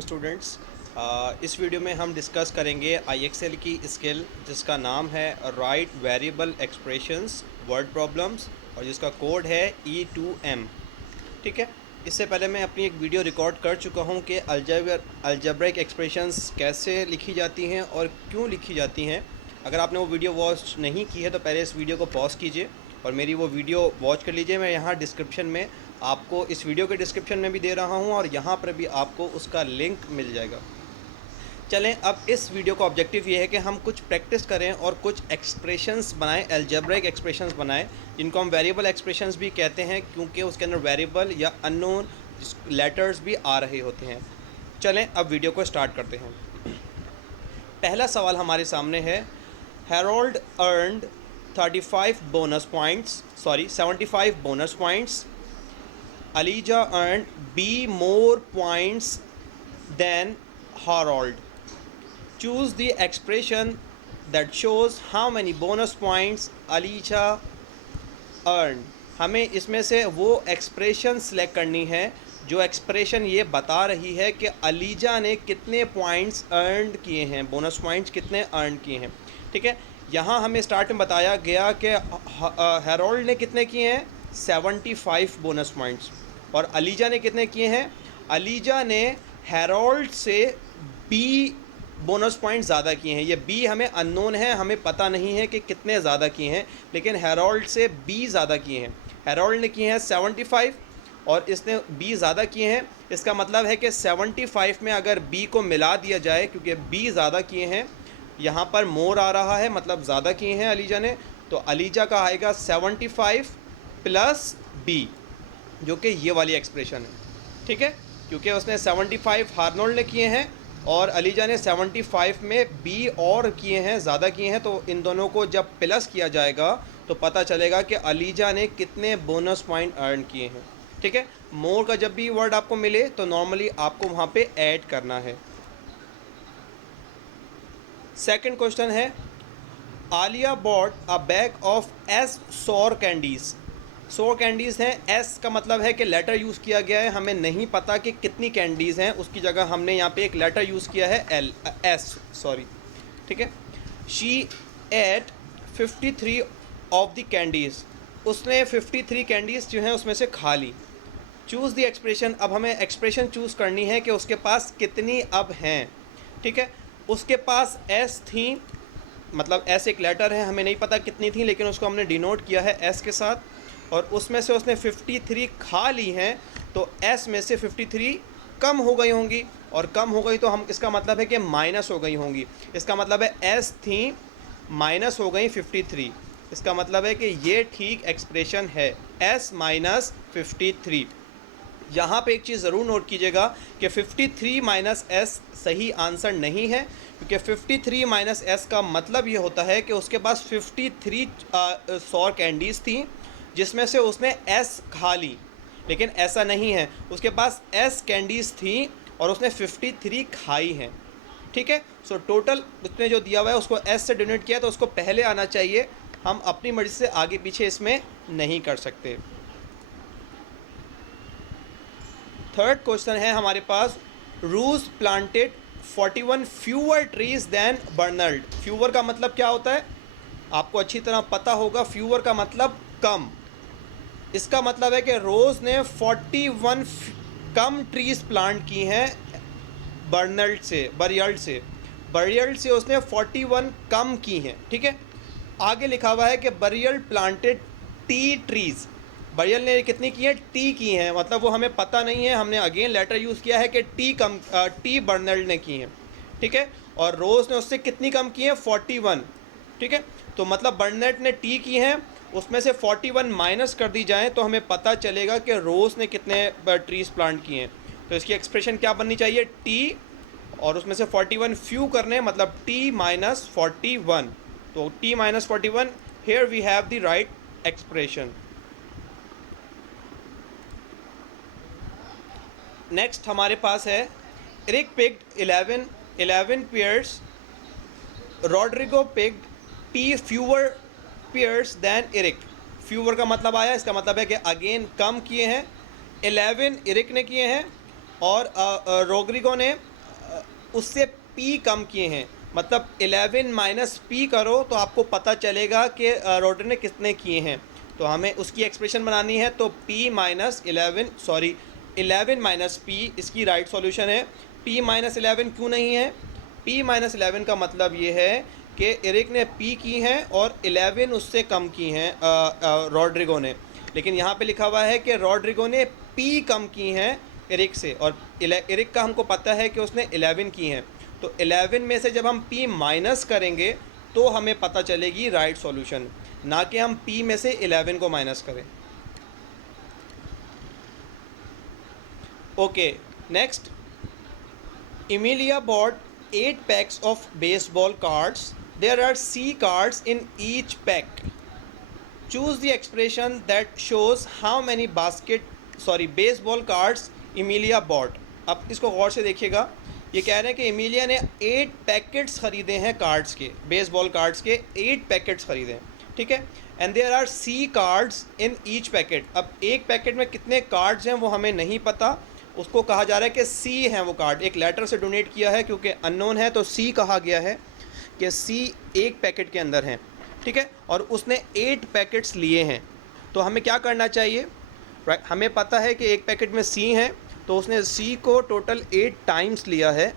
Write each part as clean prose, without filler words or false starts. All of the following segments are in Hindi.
स्टूडेंट्स, इस वीडियो में हम डिस्कस करेंगे IXL की स्किल जिसका नाम है right variable expressions word problems और जिसका कोड है E2M। ठीक है, इससे पहले मैं अपनी एक वीडियो रिकॉर्ड कर चुका हूं कि अलजेब्रिक एक्सप्रेशंस कैसे लिखी जाती हैं और क्यों लिखी जाती हैं। अगर आपने वो वीडियो वॉच नहीं की है तो पहले इस वीडियो को पॉज कीजिए और मेरी वो वीडियो वॉच कर लीजिए। मैं यहाँ डिस्क्रिप्शन में आपको इस वीडियो के डिस्क्रिप्शन में भी दे रहा हूँ और यहाँ पर भी आपको उसका लिंक मिल जाएगा। चलें, अब इस वीडियो का ऑब्जेक्टिव ये है कि हम कुछ प्रैक्टिस करें और कुछ एक्सप्रेशंस बनाएं, अलजेब्रिक एक्सप्रेशंस बनाएं जिनको हम वेरिएबल एक्सप्रेशंस भी कहते हैं क्योंकि उसके अंदर वेरिएबल या अननोन लेटर्स भी आ रहे होते हैं। चलें अब वीडियो को स्टार्ट करते हैं। पहला सवाल हमारे सामने है, Harold earned 75 bonus points, Elijah earned B more points than Harold. Choose the expression that shows how many bonus points Elijah earned. हमें इसमें से वो एक्सप्रेशन सेलेक्ट करनी है जो एक्सप्रेशन ये बता रही है कि अलीजा ने कितने पॉइंट्स अर्न किए हैं, बोनस पॉइंट्स कितने अर्न किए हैं। ठीक है, यहाँ हमें स्टार्ट में बताया गया कि हैरोल्ड ने कितने किए हैं, 75 बोनस पॉइंट्स, और अलीजा ने कितने किए हैं, अलीजा ने हैरोल्ड से बी बोनस पॉइंट ज़्यादा किए हैं। ये बी हमें अननोन है, हमें पता नहीं है कि कितने ज़्यादा किए हैं, लेकिन हैरोल्ड से बी ज़्यादा किए हैं। हैरोल्ड ने किए हैं 75 और इसने बी ज़्यादा किए हैं। इसका मतलब है कि 75 में अगर बी को मिला दिया जाए, क्योंकि बी ज़्यादा किए हैं, यहाँ पर मोर आ रहा है मतलब ज़्यादा किए हैं अलीजा ने, तो अलीजा का आएगा 75 प्लस बी, जो कि ये वाली एक्सप्रेशन है। ठीक है, क्योंकि उसने 75 हार्नोल्ड ने किए हैं और अलीजा ने 75 में बी और किए हैं, ज़्यादा किए हैं, तो इन दोनों को जब प्लस किया जाएगा तो पता चलेगा कि अलीजा ने कितने बोनस पॉइंट अर्न किए हैं। ठीक है, मोर का जब भी वर्ड आपको मिले तो नॉर्मली आपको वहाँ पे ऐड करना है। सेकंड क्वेश्चन है, Alia bought a bag of S सोर कैंडीज़। सोर कैंडीज़ हैं, एस का मतलब है कि लेटर यूज़ किया गया है, हमें नहीं पता कि कितनी कैंडीज़ हैं, उसकी जगह हमने यहाँ पे एक लेटर यूज़ किया है एस। ठीक है, she ate 53 of the candies, उसने 53 कैंडीज़ जो हैं उसमें से खा ली। चूज़ द एक्सप्रेशन, अब हमें एक्सप्रेशन चूज़ करनी है कि उसके पास कितनी अब हैं। ठीक है, उसके पास एस थी, मतलब एस एक लेटर है, हमें नहीं पता कितनी थी, लेकिन उसको हमने डिनोट किया है एस के साथ, और उसमें से उसने 53 खा ली हैं, तो एस में से 53 कम हो गई होंगी, और कम हो गई तो हम इसका मतलब है कि माइनस हो गई होंगी। इसका मतलब है एस थी माइनस हो गई 53। इसका मतलब है कि ये ठीक एक्सप्रेशन है, एस माइनस 53। यहाँ पे एक चीज़ ज़रूर नोट कीजिएगा कि 53 माइनस एस सही आंसर नहीं है, क्योंकि 53 माइनस एस का मतलब ये होता है कि उसके पास 53 सौर कैंडीज़ थी जिसमें से उसने एस खा ली, लेकिन ऐसा नहीं है, उसके पास एस कैंडीज़ थी और उसने 53 खाई हैं। ठीक है, सो टोटल उसने जो दिया हुआ है उसको एस से डिनोट किया तो उसको पहले आना चाहिए, हम अपनी मर्ज़ी से आगे पीछे इसमें नहीं कर सकते। थर्ड क्वेश्चन है हमारे पास, रूज प्लांटेड 41 फ्यूअर ट्रीज दैन बर्नल्ड। फ्यूअर का मतलब क्या होता है, आपको अच्छी तरह पता होगा, फ्यूअर का मतलब कम। इसका मतलब है कि रोज़ ने 41 कम ट्रीज़ प्लांट की हैं बरियल्ड से उसने 41 कम की हैं। ठीक है, आगे लिखा हुआ है कि बरियल्ड प्लांटेड टी ट्रीज़, बरियल ने कितनी की है, टी की हैं, मतलब वो हमें पता नहीं है, हमने अगेन लेटर यूज़ किया है कि टी बर्नल्ड ने की हैं। ठीक है, और रोज़ ने उससे कितनी कम की हैं, 41। ठीक है, तो मतलब बर्नल्ड ने टी की हैं, उसमें से 41 माइनस कर दी जाए तो हमें पता चलेगा कि रोज़ ने कितने ट्रीज़ प्लांट किए हैं। तो इसकी एक्सप्रेशन क्या बननी चाहिए, टी और उसमें से 41 फ्यू करने, मतलब टी माइनस 41। तो T minus 41, here we have the right expression. Next हमारे पास है, Eric picked 11 pairs, Rodrigo picked T fewer pairs than Eric. Fewer का मतलब आया, इसका मतलब है कि अगेन कम किए हैं, 11 एरिक ने किए हैं और रोड्रिगो ने उससे p कम किए हैं, मतलब 11 माइनस p करो तो आपको पता चलेगा कि रोटर ने कितने किए हैं। तो हमें उसकी एक्सप्रेशन बनानी है, तो p माइनस 11 माइनस p इसकी राइट सॉल्यूशन है। p माइनस 11 क्यों नहीं है? p माइनस 11 का मतलब ये है कि एरिक ने p की हैं और 11 उससे कम की हैं रॉड्रिगो ने, लेकिन यहाँ पे लिखा हुआ है कि रॉड्रिगो ने p कम की हैं एरिक से, और एरिक का हमको पता है कि उसने 11 की हैं। तो 11 में से जब हम p माइनस करेंगे तो हमें पता चलेगी राइट सॉल्यूशन, ना कि हम p में से 11 को माइनस करें। Okay, next, Emilia bought 8 packs of baseball cards. There are C cards in each pack. Choose the expression that shows how many baseball cards Emilia bought. अब इसको गौर से देखिएगा, ये कह रहे हैं कि एमिलिया ने 8 पैकेट्स ख़रीदे हैं कार्ड्स के, बेसबॉल कार्ड्स के 8 पैकेट्स ख़रीदे हैं, ठीक है। And there are C cards in each packet. अब एक पैकेट में कितने कार्ड्स हैं वो हमें नहीं पता, उसको कहा जा रहा है कि C हैं वो कार्ड, एक लेटर से डोनेट किया है क्योंकि अननोन है तो C कहा गया है कि C एक पैकेट के अंदर हैं, ठीक है, और उसने 8 पैकेट्स लिए हैं। तो हमें क्या करना चाहिए? राइट, हमें पता है कि एक पैकेट में C हैं, तो उसने C को टोटल 8 टाइम्स लिया है,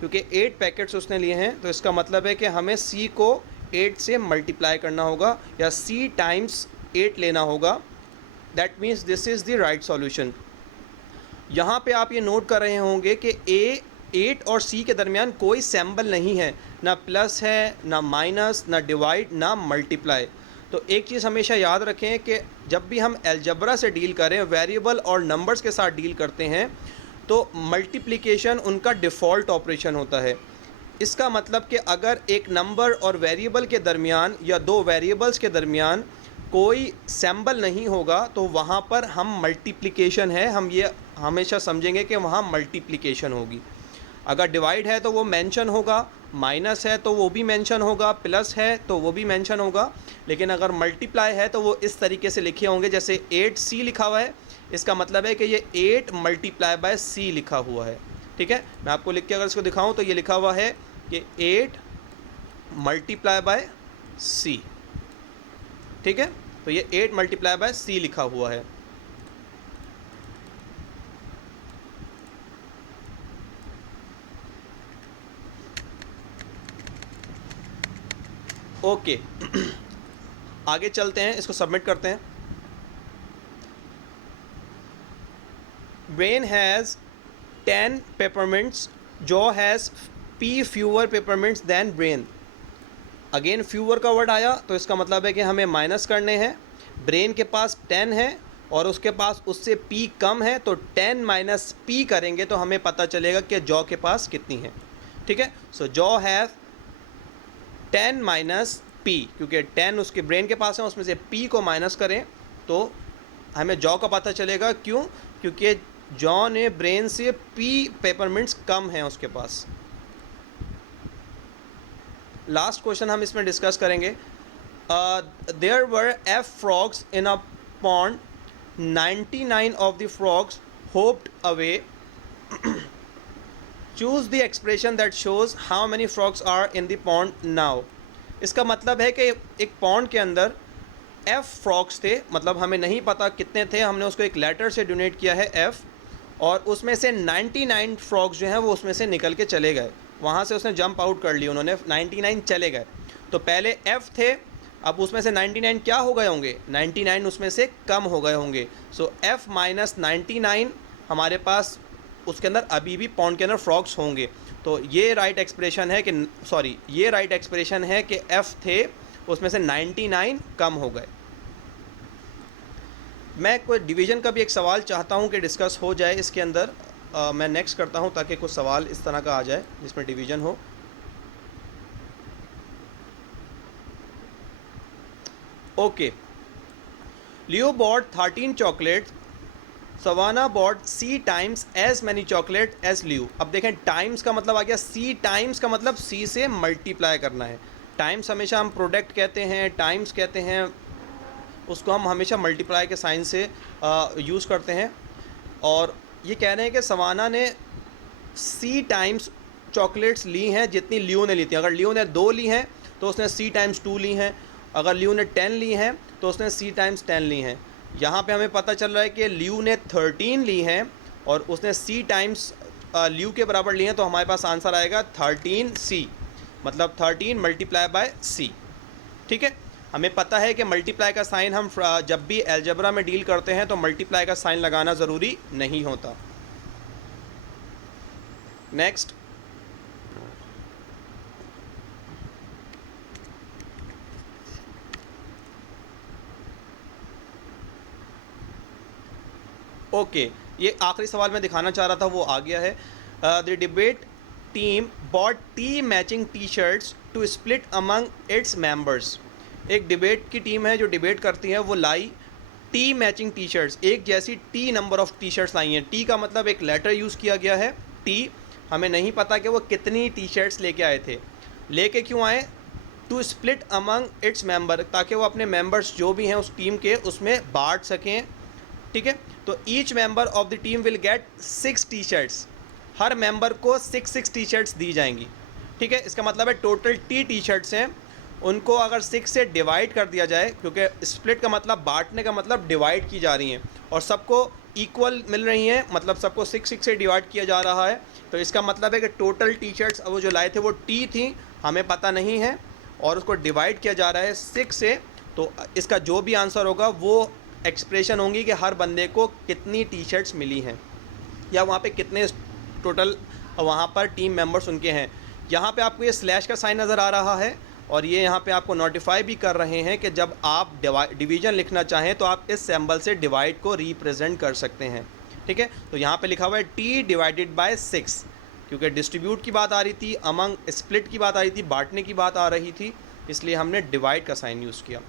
क्योंकि 8 पैकेट्स उसने लिए हैं, तो इसका मतलब है कि हमें C को 8 से मल्टीप्लाई करना होगा या C टाइम्स 8 लेना होगा। That means this is the right solution. यहाँ पे आप ये नोट कर रहे होंगे कि 8 और C के दरमियान कोई सिंबल नहीं है, ना प्लस है, ना माइनस, ना डिवाइड, ना मल्टीप्लाई। तो एक चीज़ हमेशा याद रखें कि जब भी हम अलजेब्रा से डील करें, वेरिएबल और नंबर्स के साथ डील करते हैं, तो मल्टीप्लिकेशन उनका डिफ़ॉल्ट ऑपरेशन होता है। इसका मतलब कि अगर एक नंबर और वेरिएबल के दरमियान या दो वेरिएबल्स के दरमियान कोई सिंबल नहीं होगा तो वहाँ पर हम मल्टीप्लिकेशन है, हम ये हमेशा समझेंगे कि वहाँ मल्टीप्लिकेशन होगी। अगर डिवाइड है तो वो मेंशन होगा, माइनस है तो वो भी मेंशन होगा, प्लस है तो वो भी मेंशन होगा, लेकिन अगर मल्टीप्लाई है तो वो इस तरीके से लिखे होंगे, जैसे 8C लिखा हुआ है, इसका मतलब है कि ये 8 मल्टीप्लाई बाय C लिखा हुआ है, ठीक है। मैं आपको लिख के अगर इसको दिखाऊं तो ये लिखा हुआ है कि 8 मल्टीप्लाई बाय C, ठीक है, तो ये 8 मल्टीप्लाई बाय C लिखा हुआ है। ओके आगे चलते हैं, इसको सबमिट करते हैं। Brain has 10 peppermints, Joe has P fewer peppermints than brain. Again fewer का वर्ड आया तो इसका मतलब है कि हमें माइनस करने हैं। ब्रेन के पास 10 है और उसके पास उससे P कम है, तो 10 माइनस P करेंगे तो हमें पता चलेगा कि जॉ के पास कितनी है, ठीक है। सो जॉ हैव 10 माइनस P, क्योंकि 10 उसके ब्रेन के पास है, उसमें से P को माइनस करें तो हमें जॉ का पता चलेगा। क्यों? क्योंकि जॉ ने ब्रेन से P पेपरमिंट्स कम हैं उसके पास। लास्ट क्वेश्चन हम इसमें डिस्कस करेंगे। There were F frogs in a pond, 99 of the frogs hopped away. Choose the expression that shows how many frogs are in the pond now. इसका मतलब है कि एक पॉन्ड के अंदर F फ्रॉग्स थे, मतलब हमें नहीं पता कितने थे, हमने उसको एक लेटर से डोनेट किया है F, और उसमें से 99 फ्रॉग्स जो हैं वो उसमें से निकल के चले गए, वहाँ से उसने जंप आउट कर लिया, उन्होंने 99 चले गए। तो पहले F थे, अब उसमें से 99 क्या हो गए होंगे? 99 उसमें से कम हो गए होंगे। सो F माइनस 99 हमारे पास उसके अंदर अभी भी पॉन्ड के अंदर फ्रॉग्स होंगे। तो ये राइट एक्सप्रेशन है कि ये राइट एक्सप्रेशन है कि F थे, उसमें से 99 कम हो गए। मैं कोई डिवीज़न का भी एक सवाल चाहता हूं कि डिस्कस हो जाए इसके अंदर। मैं नेक्स्ट करता हूं ताकि कुछ सवाल इस तरह का आ जाए जिसमें डिवीज़न हो। Okay, Leo bought 13 chocolates, Savannah bought C times as many chocolate as Leo. अब देखें, टाइम्स का मतलब आ गया C टाइम्स का मतलब C से मल्टीप्लाई करना है। टाइम्स हमेशा हम प्रोडक्ट कहते हैं, टाइम्स कहते हैं, उसको हम हमेशा मल्टीप्लाई के साइन से यूज़ करते हैं। और ये कह रहे हैं कि सवाना ने C टाइम्स चॉकलेट्स ली हैं जितनी लियो ने ली थी। अगर लियो ने 2 ली हैं तो उसने C टाइम्स 2 ली हैं, अगर लियो ने 10 ली हैं तो उसने C टाइम्स 10 ली हैं। यहाँ पे हमें पता चल रहा है कि लियो ने 13 ली हैं और उसने C टाइम्स लियो के बराबर ली हैं, तो हमारे पास आंसर आएगा 13C, मतलब 13 मल्टीप्लाई बाय C। ठीक है, हमें पता है कि मल्टीप्लाई का साइन हम जब भी अलजेब्रा में डील करते हैं तो मल्टीप्लाई का साइन लगाना ज़रूरी नहीं होता। नेक्स्ट, ओके, ये आखिरी सवाल मैं दिखाना चाह रहा था, वो आ गया है। The debate team bought T matching T shirts to split among its members. एक डिबेट की टीम है जो डिबेट करती है, वो लाई टी मैचिंग टी शर्ट्स, एक जैसी T number of T shirts लाई हैं। टी का मतलब एक लेटर यूज़ किया गया है, टी। हमें नहीं पता कि वो कितनी टी शर्ट्स लेके आए थे। लेके क्यों आए? To split among its member, ताकि वो अपने मेंबर्स जो भी हैं उस टीम के उसमें बांट सकें। ठीक है, तो each member of the team will get 6 T shirts. Her member को 6 टी शर्ट्स दी जाएंगी। ठीक है, इसका मतलब है टोटल टी शर्ट्स हैं, उनको अगर 6 से डिवाइड कर दिया जाए, क्योंकि स्प्लिट का मतलब बांटने का मतलब डिवाइड की जा रही हैं और सबको इक्वल मिल रही हैं, मतलब सबको 6 से डिवाइड किया जा रहा है। तो इसका मतलब है कि टोटल टी शर्ट्स वो जो लाए थे वो टी थी, हमें पता नहीं है, और उसको डिवाइड किया जा रहा है 6 से। तो इसका जो भी आंसर होगा वो एक्सप्रेशन होंगी कि हर बंदे को कितनी टी शर्ट्स मिली हैं या वहाँ पे कितने टोटल वहाँ पर टीम मेंबर्स उनके हैं। यहाँ पे आपको ये स्लैश का साइन नज़र आ रहा है और ये यहाँ पे आपको नोटिफाई भी कर रहे हैं कि जब आप डिवीज़न लिखना चाहें तो आप इस सिंबल से डिवाइड को रिप्रेजेंट कर सकते हैं। ठीक है, तो यहाँ पे लिखा हुआ है टी डिवाइडेड बाय 6, क्योंकि डिस्ट्रीब्यूट की बात आ रही थी, अमंग स्प्लिट की बात आ रही थी, बांटने की बात आ रही थी, इसलिए हमने डिवाइड का साइन यूज़ किया।